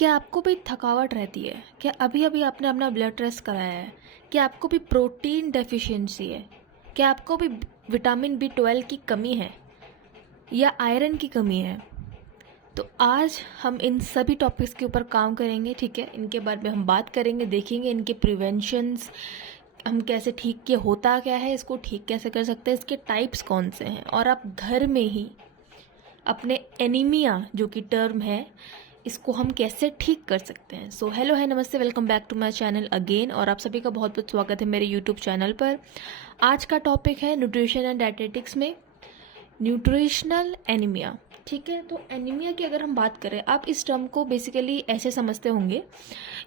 क्या आपको भी थकावट रहती है? क्या अभी अभी आपने अपना ब्लड टेस्ट कराया है? क्या आपको भी प्रोटीन डेफिशिएंसी है? क्या आपको भी विटामिन B12 की कमी है या आयरन की कमी है? तो आज हम इन सभी टॉपिक्स के ऊपर काम करेंगे, ठीक है। इनके बारे में हम बात करेंगे, देखेंगे इनके प्रिवेंशंस, हम कैसे ठीक, ये होता क्या है, इसको ठीक कैसे कर सकते हैं, इसके टाइप्स कौन से हैं, और आप घर में ही अपने एनीमिया जो कि टर्म है, इसको हम कैसे ठीक कर सकते हैं। सो हेलो है, नमस्ते, welcome back to my channel again, और आप सभी का बहुत बहुत स्वागत है मेरे यूट्यूब चैनल पर। आज का टॉपिक है न्यूट्रिशन एंड डायटेटिक्स में न्यूट्रिशनल एनीमिया, ठीक है। तो एनीमिया की अगर हम बात करें, आप इस टर्म को बेसिकली ऐसे समझते होंगे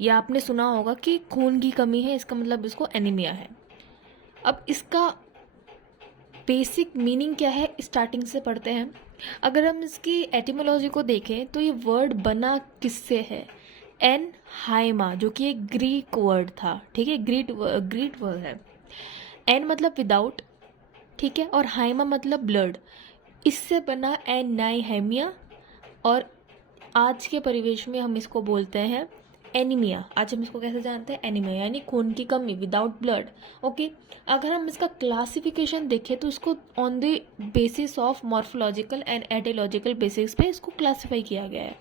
या आपने सुना होगा कि खून की कमी है, इसका मतलब इसको एनीमिया है। अब इसका बेसिक मीनिंग क्या है, स्टार्टिंग से पढ़ते हैं। अगर हम इसकी एटिमोलॉजी को देखें तो ये वर्ड बना किससे है? एन हाइमा, जो कि एक ग्रीक वर्ड था, ठीक है, ग्रीक वर्ड है। एन मतलब विदाउट, ठीक है, और हाइमा मतलब ब्लड, इससे बना एन नाई हेमिया, और आज के परिवेश में हम इसको बोलते हैं एनीमिया। आज हम इसको कैसे जानते हैं? एनीमिया यानी खून की कमी, विदाउट ब्लड। ओके, अगर हम इसका क्लासिफिकेशन देखें तो इसको on the basis of morphological and aetiological basis पे इसको क्लासिफाई किया गया है।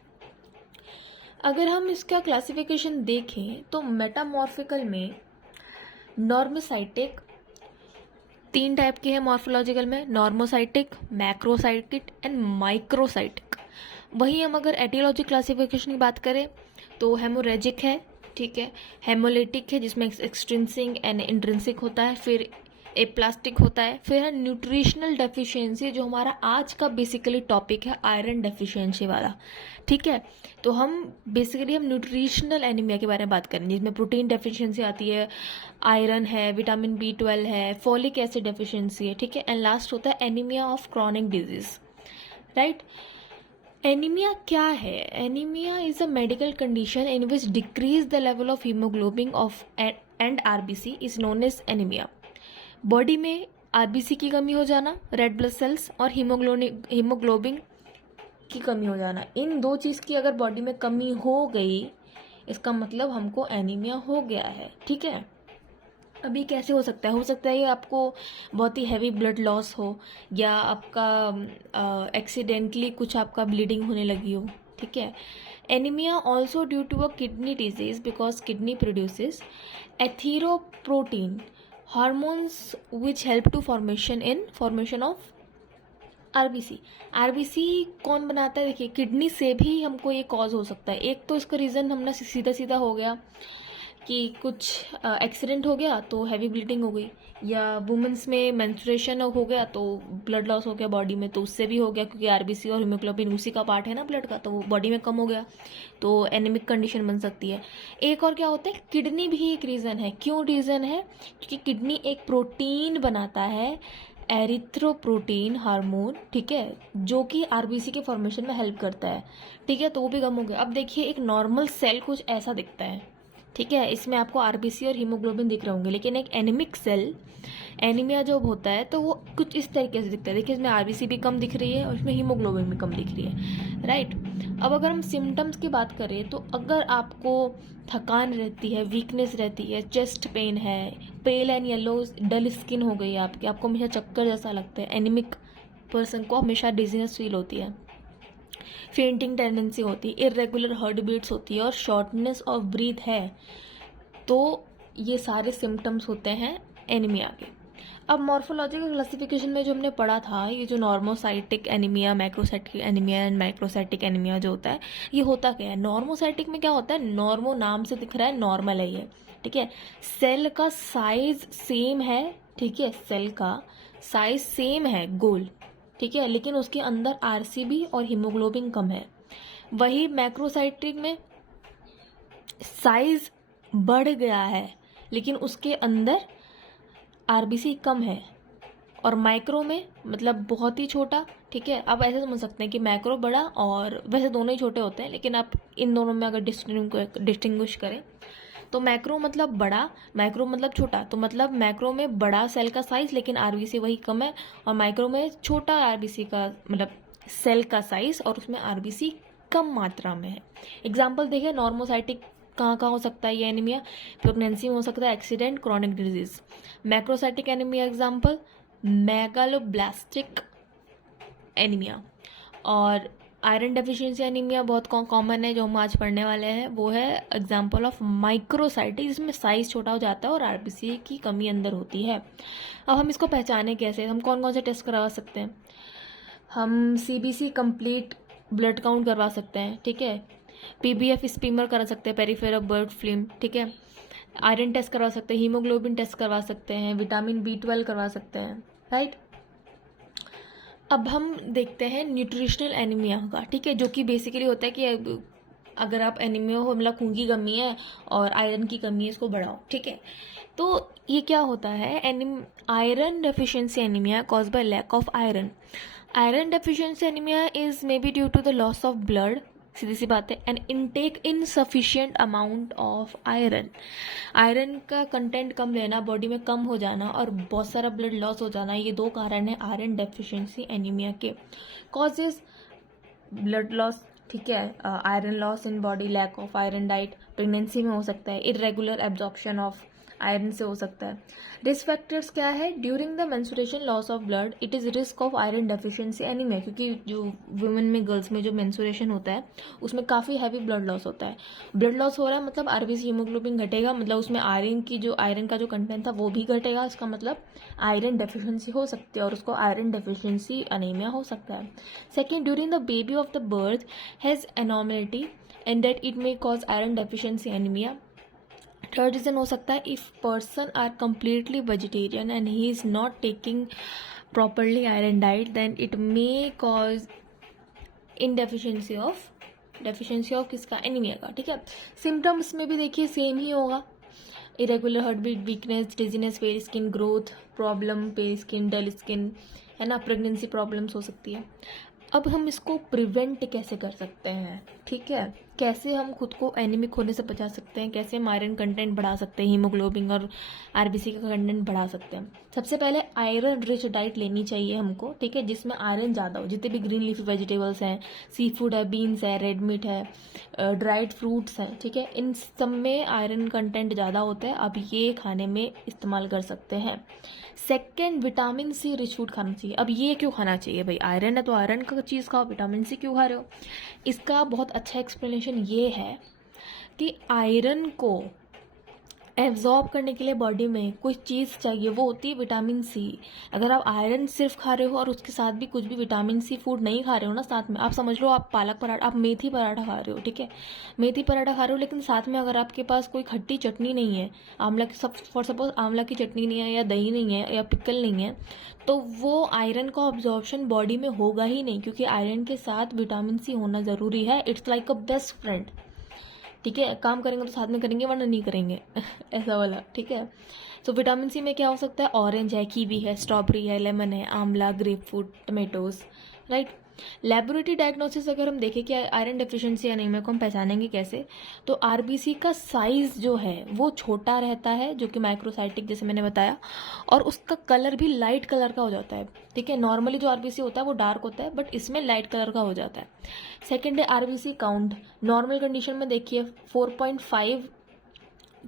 अगर हम इसका क्लासिफिकेशन देखें तो मेटामॉर्फिकल में नॉर्मोसाइटिक, तीन टाइप के हैं मॉर्फोलॉजिकल में, नॉर्मोसाइटिक, मैक्रोसाइटिक एंड माइक्रोसाइटिक। वहीं हम अगर एटियोलॉजिक क्लासिफिकेशन की बात करें तो हेमोरेजिक है, ठीक है, हेमोलिटिक है जिसमें एक्सट्रिंसिक एंड इंट्रिंसिक होता है, फिर एप्लास्टिक होता है, फिर है न्यूट्रिशनल डेफिशिएंसी, जो हमारा आज का बेसिकली टॉपिक है, आयरन डेफिशिएंसी वाला, ठीक है। तो हम न्यूट्रिशनल एनीमिया के बारे में बात करेंगे, जिसमें प्रोटीन डेफिशिएंसी आती है, आयरन है, विटामिन B12 है, फॉलिक एसिड डेफिशिएंसी है, ठीक है, एंड लास्ट होता है anaemia of chronic disease, right. Anaemia क्या है? Anaemia is a medical condition in which decrease the level of haemoglobin of and RBC is known as anaemia. Body में RBC की कमी हो जाना, रेड ब्लड सेल्स, और हीमोग्लोबिन की कमी हो जाना, इन दो चीज़ की अगर बॉडी में कमी हो गई, इसका मतलब हमको एनीमिया हो गया है, ठीक है। अभी कैसे हो सकता है? हो सकता है ये आपको बहुत ही हैवी ब्लड लॉस हो, या आपका एक्सीडेंटली कुछ आपका ब्लीडिंग होने लगी हो, ठीक है। Anaemia also due to a kidney disease because kidney produces erythropoietin hormones which help to formation of RBC कौन बनाता है? देखिए, किडनी से भी हमको ये कॉज हो सकता है। एक तो इसका रीज़न हमने सीधा सीधा हो गया कि कुछ एक्सीडेंट हो गया तो हैवी ब्लीडिंग हो गई, या वुमेंस में मेंस्ट्रुएशन हो गया तो ब्लड लॉस हो गया बॉडी में, तो उससे भी हो गया, क्योंकि आरबीसी और हीमोग्लोबिन उसी का पार्ट है ना ब्लड का, तो वो बॉडी में कम हो गया, तो एनीमिक कंडीशन बन सकती है। एक और क्या होता है, किडनी भी एक रीज़न है। क्यों रीज़न है? क्योंकि किडनी एक प्रोटीन बनाता है, एरिथ्रोप्रोटीन हार्मोन, ठीक है, जो कि आरबीसी के फॉर्मेशन में हेल्प करता है, ठीक है, तो वो भी कम हो गया। अब देखिए, एक नॉर्मल सेल कुछ ऐसा दिखता है, ठीक है, इसमें आपको आरबीसी और हीमोग्लोबिन दिख रहे होंगे, लेकिन एक एनीमिक सेल, एनीमिया जब होता है तो वो कुछ इस तरीके से दिखता है। देखिए, इसमें आरबीसी भी कम दिख रही है और इसमें हीमोग्लोबिन भी कम दिख रही है, राइट। अब अगर हम सिम्टम्स की बात करें तो अगर आपको थकान रहती है, वीकनेस रहती है, चेस्ट पेन है, pale and yellow dull skin हो गई है आपकी, आपको हमेशा चक्कर जैसा लगता है, एनीमिक पर्सन को हमेशा डिजीनेस फील होती है, फेंटिंग टेंडेंसी होती है, इरेगुलर हार्ट बीट्स होती है, और शॉर्टनेस ऑफ ब्रीथ है, तो ये सारे सिम्टम्स होते हैं एनीमिया के। अब मॉर्फोलॉजिकल क्लासिफिकेशन में जो हमने पढ़ा था, ये जो normocytic anaemia, macrocytic anaemia and microcytic anaemia जो होता है, ये होता क्या है? नॉर्मोसाइटिक में क्या होता है? नॉर्मो नाम से दिख रहा है, नॉर्मल है ये, ठीक है, सेल का साइज सेम है, ठीक है, सेल का साइज सेम है, गोल, ठीक है, लेकिन उसके अंदर आरसीबी और हीमोग्लोबिन कम है। वही मैक्रोसाइटिक में साइज बढ़ गया है लेकिन उसके अंदर आरबीसी कम है, और माइक्रो में मतलब बहुत ही छोटा, ठीक है। आप ऐसे समझ सकते हैं कि मैक्रो बड़ा, और वैसे दोनों ही छोटे होते हैं, लेकिन आप इन दोनों में अगर डिस्टिंग्विश करें तो मैक्रो मतलब बड़ा, माइक्रो मतलब छोटा, तो मतलब मैक्रो में बड़ा सेल का साइज लेकिन आरबीसी वही कम है, और माइक्रो में छोटा आरबीसी का मतलब सेल का साइज और उसमें आरबीसी कम मात्रा में है। एग्जाम्पल देखें, नॉर्मोसाइटिक कहाँ कहाँ हो सकता है ये एनीमिया? प्रेगनेंसी में हो सकता है, accident, chronic disease. Macrocytic anaemia example megaloblastic anaemia. और आयरन डेफिशिएंसी एनीमिया बहुत कॉमन है जो हम आज पढ़ने वाले हैं, वो है एग्जाम्पल ऑफ माइक्रोसाइटिक, जिसमें साइज छोटा हो जाता है और आरबीसी की कमी अंदर होती है। अब हम इसको पहचाने कैसे? हम कौन कौन से टेस्ट करवा सकते हैं? हम सीबीसी कंप्लीट ब्लड काउंट करवा सकते हैं, ठीक है। पीबीएफ स्पीमर करा सकते हैं, पेरिफेरल ब्लड फिल्म, ठीक है। आयरन टेस्ट करवा सकते हैं, हीमोग्लोबिन टेस्ट करवा सकते हैं, विटामिन B12 करवा सकते हैं, राइट। अब हम देखते हैं न्यूट्रिशनल एनीमिया का, ठीक है, जो कि बेसिकली होता है कि अगर आप एनीमिया हो, मतलब खून की कमी है और आयरन की कमी है, इसको बढ़ाओ, ठीक है। तो ये क्या होता है? Iron deficiency anaemia cause by lack of iron. Iron deficiency anaemia is may be due to the loss of blood, सीधी सी बात है, and intake insufficient amount of iron. Iron का कंटेंट कम रहना, बॉडी में कम हो जाना और बहुत सारा ब्लड लॉस हो जाना, ये 2 कारण है आयरन डेफिशिएंसी एनीमिया के। कॉजेज ब्लड लॉस, ठीक है, iron loss in body, lack of iron diet, pregnancy में हो सकता है, इरेगुलर एब्जॉर्प्शन ऑफ आयरन से हो सकता है। रिस्क फैक्टर्स क्या है? During the menstruation loss of blood, it is risk of iron deficiency anaemia, क्योंकि जो वुमेन में, गर्ल्स में जो मेंस्ट्रुएशन होता है उसमें काफ़ी हैवी ब्लड लॉस होता है। ब्लड लॉस हो रहा है मतलब आरबीसी हीमोग्लोबिन घटेगा, मतलब उसमें आयरन का जो कंटेंट था वो भी घटेगा, इसका मतलब आयरन डेफिशिएंसी हो सकती है और उसको आयरन डेफिशिएंसी एनीमिया हो सकता है। Second, during the baby of the birth has abnormality and that it may cause iron deficiency anaemia. Third reason हो सकता है if person are completely vegetarian and he is not taking properly iron diet, then it may cause in deficiency of किसका? Anaemia का, ठीक है। Symptoms में भी देखिए सेम ही होगा, irregular heart beat, weakness, dizziness, pale skin growth problem, pale skin, dull skin, है ना, प्रेगनेंसी प्रॉब्लम्स हो सकती है। अब हम इसको प्रिवेंट कैसे कर सकते हैं, ठीक है, कैसे हम खुद को एनीमिक होने से बचा सकते हैं, कैसे हम आयरन कंटेंट बढ़ा सकते हैं, हीमोग्लोबिन और आरबीसी का कंटेंट बढ़ा सकते हैं। सबसे पहले आयरन रिच डाइट लेनी चाहिए हमको, ठीक है, जिसमें आयरन ज़्यादा हो। जितने भी ग्रीन लीफी वेजिटेबल्स हैं, सी फूड है, बीन्स है, रेड मीट है, ड्राइड फ्रूट्स हैं, ठीक है, इन सब में आयरन कंटेंट ज़्यादा होता है। अब ये खाने में इस्तेमाल कर सकते हैं। Second, vitamin C rich food खाना चाहिए। अब ये क्यों खाना चाहिए भाई? आयरन है तो आयरन का चीज़ खाओ, विटामिन सी क्यों खा रहे हो? इसका बहुत अच्छा एक्सप्लेनेशन ये है कि आयरन को एब्जॉर्ब करने के लिए बॉडी में कोई चीज़ चाहिए, वो होती है विटामिन सी। अगर आप आयरन सिर्फ खा रहे हो और उसके साथ भी कुछ भी विटामिन सी फूड नहीं खा रहे हो ना साथ में, आप समझ लो आप पालक पराठा, आप मेथी पराठा खा रहे हो, ठीक है, मेथी पराठा खा रहे हो, लेकिन साथ में अगर आपके पास कोई खट्टी चटनी नहीं है, आंवला की, सब फॉर सपोज आंवला की चटनी नहीं है, या दही नहीं है, या पिकल नहीं है, तो वो आयरन का ऑब्जॉर्प्शन बॉडी में होगा ही नहीं, क्योंकि आयरन के साथ विटामिन सी होना ज़रूरी है। It's like a best friend, ठीक है, काम करेंगे तो साथ में करेंगे वरना नहीं करेंगे ऐसा वाला, ठीक है। सो विटामिन सी में क्या हो सकता है? ऑरेंज है, कीवी है, स्ट्रॉबेरी है, लेमन है, आंवला, grep fruit, tomatoes, right. Laboratory diagnosis अगर हम देखें कि आयरन डेफिशिएंसी एनीमिया को हम पहचानेंगे कैसे, तो आरबीसी का साइज जो है वो छोटा रहता है, जो कि माइक्रोसाइटिक जैसे मैंने बताया, और उसका कलर भी लाइट कलर का हो जाता है, ठीक है। नॉर्मली जो आरबीसी होता है वो डार्क होता है, बट इसमें लाइट कलर का हो जाता है। सेकेंड है आरबीसी काउंट। नॉर्मल कंडीशन में देखिए 4.5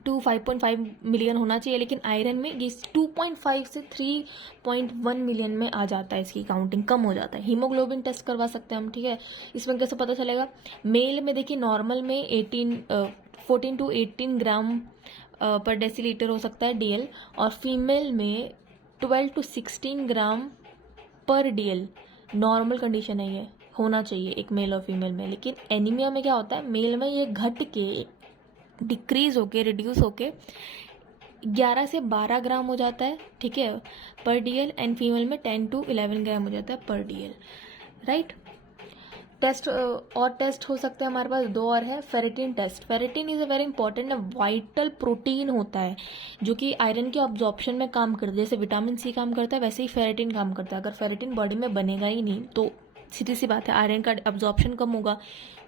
टू 5.5 मिलियन होना चाहिए, लेकिन आयरन में ये 2.5 से 3.1 मिलियन में आ जाता है, इसकी काउंटिंग कम हो जाता है। हीमोग्लोबिन टेस्ट करवा सकते हैं हम, ठीक है। इसमें कैसे पता चलेगा? मेल में देखिए नॉर्मल में 14 टू 18 ग्राम पर डेसीलीटर हो सकता है डीएल, और फीमेल में 12 टू 16 ग्राम पर डीएल नॉर्मल कंडीशन है, ये होना चाहिए एक मेल और फीमेल में। लेकिन एनीमिया में क्या होता है? मेल में ये घट के डिक्रीज होके, रिड्यूस होके 11 से 12 ग्राम हो जाता है, ठीक है, पर डीएल, एंड फीमेल में 10 टू 11 ग्राम हो जाता है पर डीएल, राइट। टेस्ट और टेस्ट हो सकते हैं हमारे पास 2 और है। Ferritin test. Ferritin is a very important vital protein होता है जो कि आयरन के ऑब्जॉर्प्शन में काम करता है। जैसे विटामिन सी काम करता है वैसे ही फेरेटिन काम करता है। अगर फेरेटिन बॉडी में बनेगा ही नहीं तो सीधी सी बात है आयरन का ऑब्जॉर्प्शन कम होगा,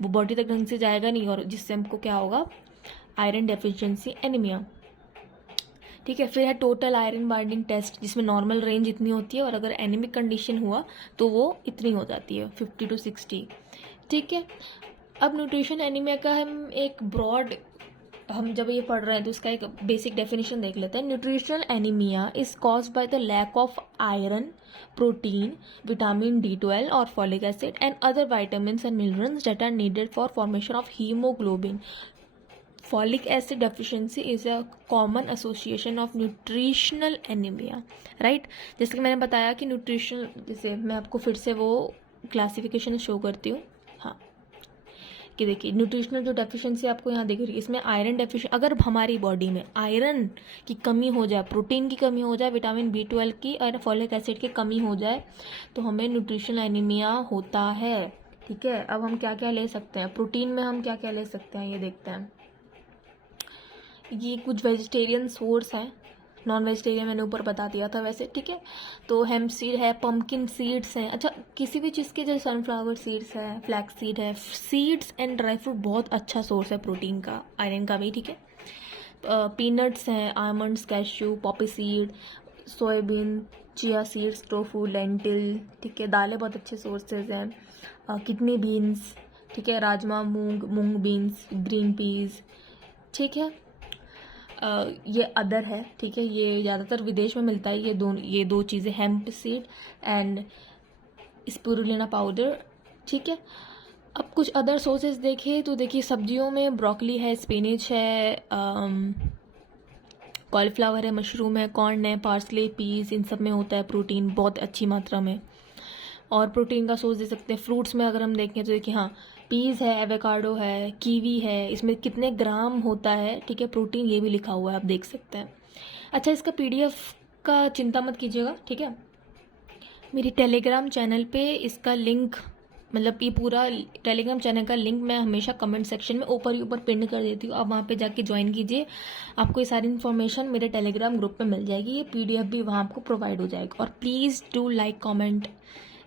वो बॉडी तक ढंग से जाएगा नहीं, और जिससे हमको क्या होगा? आयरन डेफिशिएंसी एनीमिया, ठीक है। फिर है टोटल आयरन बाइंडिंग टेस्ट, जिसमें नॉर्मल रेंज इतनी होती है और अगर एनीमिक कंडीशन हुआ तो वो इतनी हो जाती है 50 to 60, ठीक है। अब न्यूट्रिशन एनीमिया का हम जब ये पढ़ रहे हैं तो इसका एक बेसिक डेफिनेशन देख लेते हैं. Nutritional anaemia is caused by the lack of iron, protein, vitamin D12 और folic acid and other vitamins and minerals that are needed for formation of hemoglobin. Folic acid deficiency is a common association of nutritional anemia, right? जैसे कि मैंने बताया कि nutritional, जैसे मैं आपको फिर से वो क्लासिफिकेशन शो करती हूँ. हाँ, कि देखिए न्यूट्रिशनल जो डेफिशिएंसी आपको यहाँ दिख रही है, इसमें आयरन डेफिशिएंसी, अगर हमारी बॉडी में आयरन की कमी हो जाए, प्रोटीन की कमी हो जाए, विटामिन B12 की और फॉलिक एसिड की कमी हो जाए, तो हमें न्यूट्रिशनल एनीमिया होता है. ठीक है, अब हम क्या क्या ले सकते हैं प्रोटीन में, हम क्या क्या ले सकते हैं ये देखते हैं. ये कुछ वेजिटेरियन सोर्स हैं, नॉन वेजिटेरियन मैंने ऊपर बता दिया था वैसे. ठीक है, तो हेम्प सीड है, पम्पकिन सीड्स हैं. अच्छा, किसी भी चीज़ के, जैसे सनफ्लावर सीड्स है, फ्लैक्स सीड है, सीड्स एंड ड्राई फ्रूट बहुत अच्छा सोर्स है प्रोटीन का, आयरन का भी. ठीक है, पीनट्स हैं, almonds, cashew, Poppy seed, soybean, chia seeds, tofu, lentil. ठीक है, दालें बहुत अच्छे सोर्सेज हैं. किडनी बीन्स, ठीक है, राजमा, मूंग बीन्स, ग्रीन पीज. ठीक है, ये अदर है. ठीक है, ये ज़्यादातर विदेश में मिलता है. ये दो चीज़ें, hemp seed and spirulina powder. ठीक है, अब कुछ अदर सोर्सेज देखें तो देखिए सब्जियों में ब्रोकली है, स्पिनच है, कॉलीफ्लावर है, मशरूम है, कॉर्न है, पार्सले, पीस, इन सब में होता है प्रोटीन बहुत अच्छी मात्रा में. और प्रोटीन का सोर्स दे सकते हैं फ्रूट्स में. अगर हम देखें तो देखिए, हाँ, पीज है, एवोकाडो है, कीवी है, इसमें कितने ग्राम होता है, ठीक है, प्रोटीन, ये भी लिखा हुआ है, आप देख सकते हैं. अच्छा, इसका PDF का चिंता मत कीजिएगा. ठीक है, मेरी टेलीग्राम चैनल पे इसका लिंक, मतलब ये पूरा टेलीग्राम चैनल का लिंक मैं हमेशा कमेंट सेक्शन में ऊपर पिन कर देती हूँ. आप वहाँ पे जाके ज्वाइन कीजिए, आपको ये सारी इन्फॉर्मेशन मेरे टेलीग्राम ग्रुप में मिल जाएगी. ये PDF भी वहाँ आपको प्रोवाइड हो जाएगा. और please do like, comment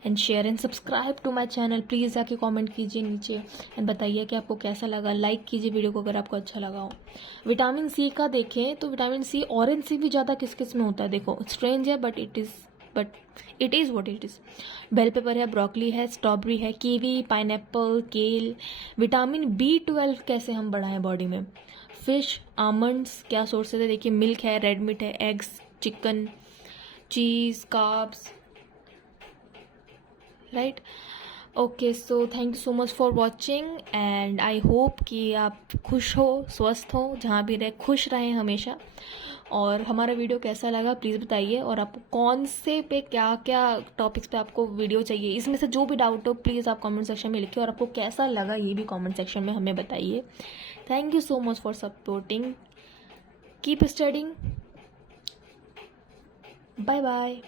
and share and subscribe to my channel. Please जाके कमेंट कीजिए नीचे एंड बताइए कि आपको कैसा लगा. लाइक कीजिए वीडियो को अगर आपको अच्छा लगा हो. विटामिन C का देखें तो विटामिन C ऑरेंज से भी ज़्यादा किस किस में होता है. देखो, स्ट्रेंज है but it is what it is. Bell pepper है, ब्रोकली है, स्ट्रॉबेरी है, kiwi, pineapple, kale. Vitamin B12 कैसे हम बढ़ाएं बॉडी में. फिश, आमंड्स, क्या सोर्सेज है देखिए, मिल्क है, रेड मीट है, eggs, chicken, cheese, carbs, right. Okay, so thank you so much for watching and I hope कि आप खुश हो, स्वस्थ हो, जहाँ भी रहे खुश रहें हमेशा. और हमारा वीडियो कैसा लगा प्लीज़ बताइए. और आपको कौन से पे क्या क्या टॉपिक्स पे आपको वीडियो चाहिए, इसमें से जो भी डाउट हो प्लीज़ आप कमेंट सेक्शन में लिखिए. और आपको कैसा लगा ये भी कमेंट सेक्शन में हमें बताइए. Thank you so much for supporting. Keep studying. Bye bye.